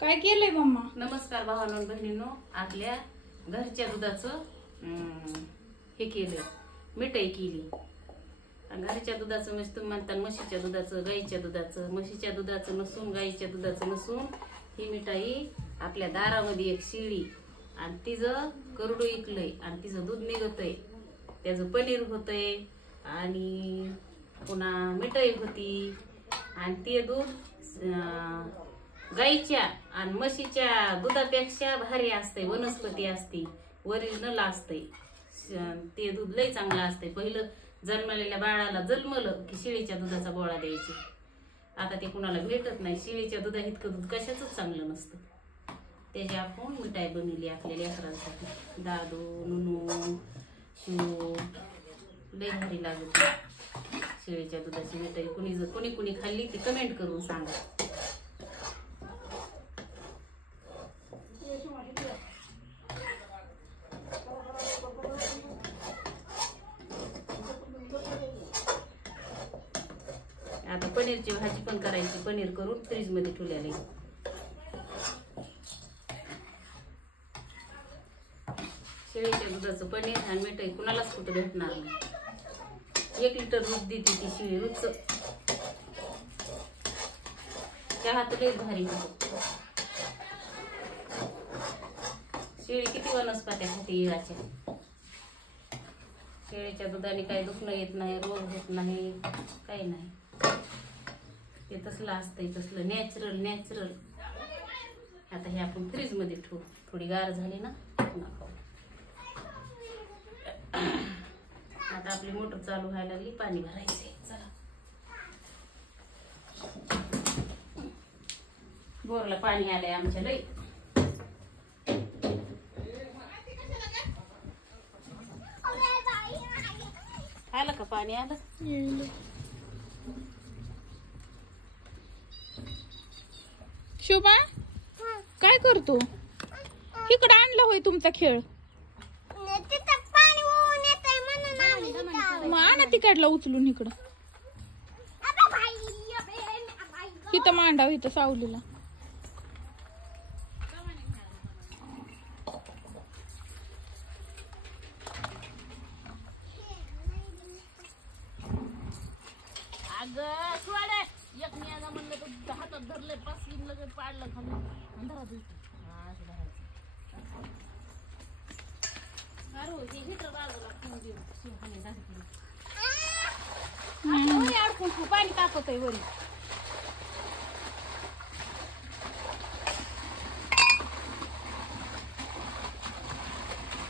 काय केलंय मम्मा? नमस्कार भावांनो बहिणींनो, आपल्या घरच्या दुधाचं हे केलं, मिठाई केली. घरच्या दुधाचं म्हणजे तुम्ही म्हणता म्हशीच्या दुधाचं, गाईच्या दुधाचं, म्हशीच्या दुधाचं नसून गाईच्या दुधाचं नसून ही मिठाई आपल्या दारामध्ये एक शिळी आणि तिचं करडू इकलंय आणि तिचं दूध निघतंय, त्याचं पनीर होतंय आणि पुन्हा मिठाई होती. आणि ते दूध गाईच्या आणि म्हशीच्या दुधापेक्षा भारी असते, वनस्पती असते, ओरिजिनल असते. ते दूध लय चांगलं असते. पहिलं जन्मलेल्या बाळाला जन्मलं की शेळीच्या दुधाचा गोळा द्यायची. आता ते कुणाला भेटत नाही. शेळीच्या दुधा इतकं दूध कशाच चांगलं नसतं. त्याची आपण मिठाई बनवली आपल्या लेकरांसाठी. दादू, नुनू, शिव लय भारी लागत शेळीच्या दुधाची मिठाई. कोणी कोणी खाल्ली ती कमेंट करून सांगा. आता पनीरची भाजी पण करायची. पनीर करून फ्रीज मध्ये ठेवलेले. शेळीच्या दुधाचं पनीर आणि मिठाई कुणालाच कुठं भेटणार नाही. 1 लिटर दूध देते ती शेळी रोजचं. चहा तर लय भारी होतो. शेळी किती वनस्पती खाते इळाच्या. शेळीच्या दुधाने काही दुखणं येत नाही, रोग होत नाही, काही नाही. ते तसलं असतंय, तसलं नॅचरल. आता हे आपण फ्रीज मध्ये ठेवू. थोडी गार झाली ना खाऊ. आता आपली मोटर चालू व्हायला लागली, पाणी भरायचंय. चला बोरला पाणी आलंय आमच्या लई. आलं का पाणी? आलं. शोभा काय करतो? इकडे आणलं होय तुमचा खेळ? मग आणा तिकडला उचलून इकडं. इथं मांडाव, इथं सावलीला. अगं सोड. एक न्याला म्हणलं तर हातात धरले, पासून लगेच पाडलं खाली. अडकून पाणी तापत आहे वरी.